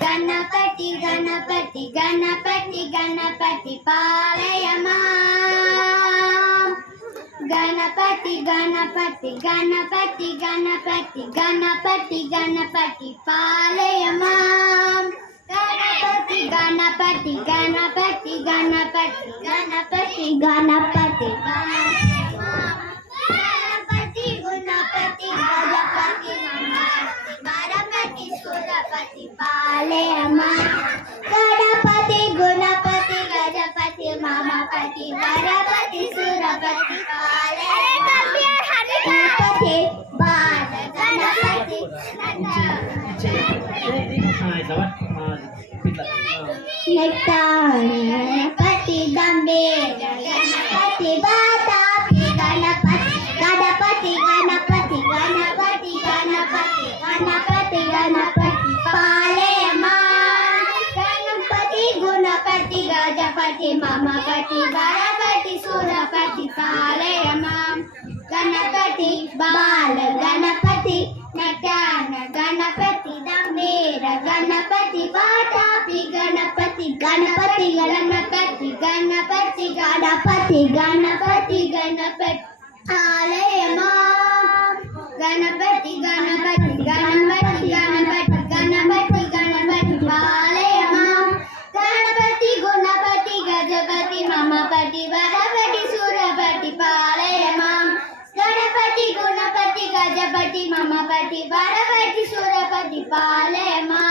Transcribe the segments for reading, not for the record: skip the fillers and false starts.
గణపతి గణపతి గణపతి గణపతి పాలయమా గణపతి గణపతి గణపతి గణపతి గణపతి గణపతి పాలయమా గణపతి గణపతి గణపతి గణపతి గణపతి గణపతి గణపతి గుణపతి గజపతి గణపతి సురపతి పాలయమా గణపతి గుణపతి గజపతి మమపతి గణపతి సురపతి పాలయమా గణపతి బాల గణపతి गणपति गंभीर गणपति बातापि गणपति गणपति गणपति गणपति गणपति गणपति गणपति पालयमा गणपति गुणपति गजपति ममपति गणपति सुरपति पालयमा गणपति बाल गणपति नटान गणपति गंभीर गणपति बातापि गणपति गणपति गणपति गणपति गणपति गणपति गणपति आलयमा गणपति गणपति गणपति गणपति गणपति गणपति आलयमा गणपति गुणपति गजपति ममपति वरपति सुरपति पालयमा गणपति गुणपति गजपति ममपति वरपति सुरपति पालयमा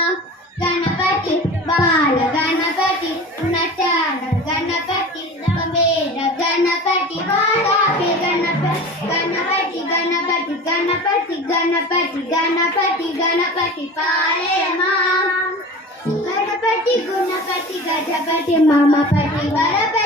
गणपति बाल गणपति नटान गणपति गंभीर गणपति बालापि गणपति गणपति गणपति गणपति गणपति गणपति गणपति पालयमा गणपति गुणपति गजपति ममपति वरपति